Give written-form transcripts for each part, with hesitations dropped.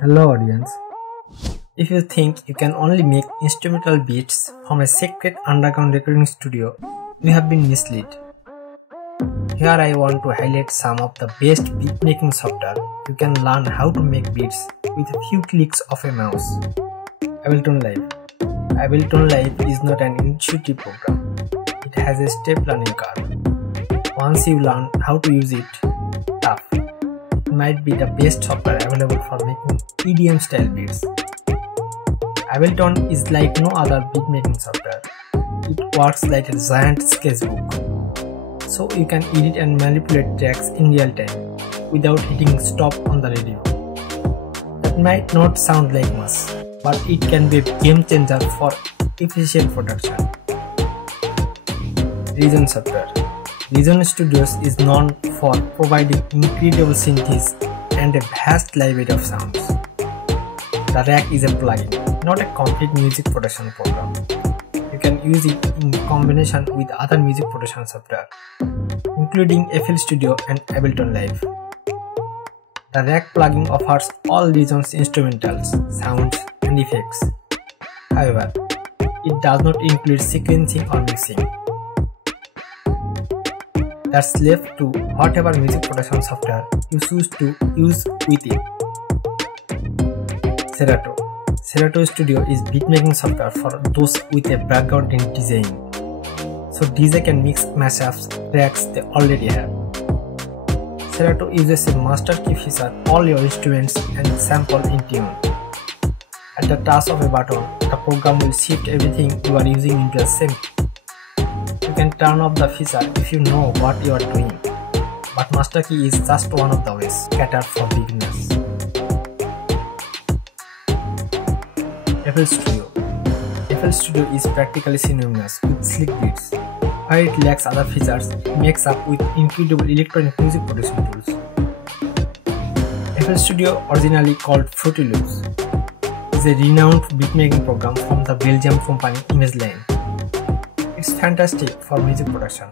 Hello audience. If you think you can only make instrumental beats from a secret underground recording studio, you have been misled. Here I want to highlight some of the best beat making software you can learn how to make beats with a few clicks of a mouse. Ableton Live. Ableton Live is not an intuitive program. It has a step learning curve. Once you learn how to use it, tough. It might be the best software available for making EDM style beats. Ableton is like no other beatmaking software. It works like a giant sketchbook. So you can edit and manipulate tracks in real time without hitting stop on the radio. That might not sound like much, but it can be a game changer for efficient production. Reason software. Reason Studios is known for providing incredible synthes and a vast library of sounds. The Rack is a plugin, not a complete music production program. You can use it in combination with other music production software, including FL Studio and Ableton Live. The Rack plugin offers all Reason's instrumentals, sounds, and effects. However, it does not include sequencing or mixing. That's left to whatever music production software you choose to use with it. Serato. Serato Studio is beatmaking software for those with a background in design, so DJ can mix mashups tracks they already have. Serato uses a master key feature all your instruments and sample in tune. At the touch of a button, the program will shift everything you are using into a sync. You can turn off the feature if you know what you are doing, but master key is just one of the ways catered for beginners. FL Studio. FL Studio is practically synonymous with slick beats. While it lacks other features, it makes up with incredible electronic music producing tools. FL Studio, originally called Fruity Loops, is a renowned beatmaking program from the Belgian company misled. It's fantastic for music production,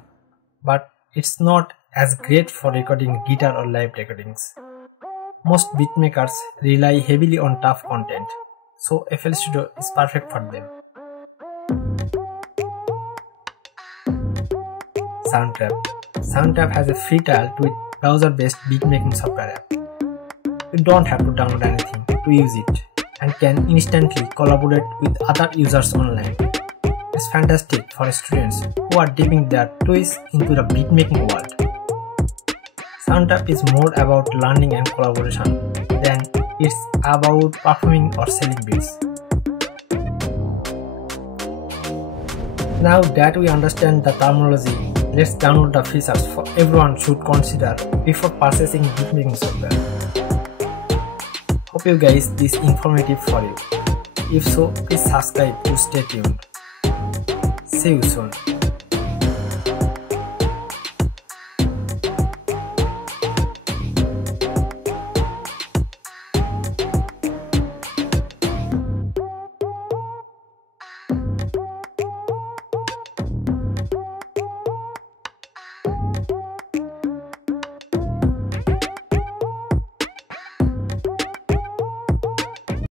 but it's not as great for recording guitar or live recordings. Most beatmakers rely heavily on tough content, so FL Studio is perfect for them. Soundtrap. Soundtrap has a free trial to a browser-based beatmaking software app. You don't have to download anything to use it and can instantly collaborate with other users online. It's fantastic for students who are dipping their toes into the beatmaking world. Soundtrap is more about learning and collaboration than it's about performing or selling beats. Now that we understand the terminology, let's download the features for everyone should consider before purchasing beatmaking software. Hope you guys this informative for you. If so, please subscribe to stay tuned. See you soon.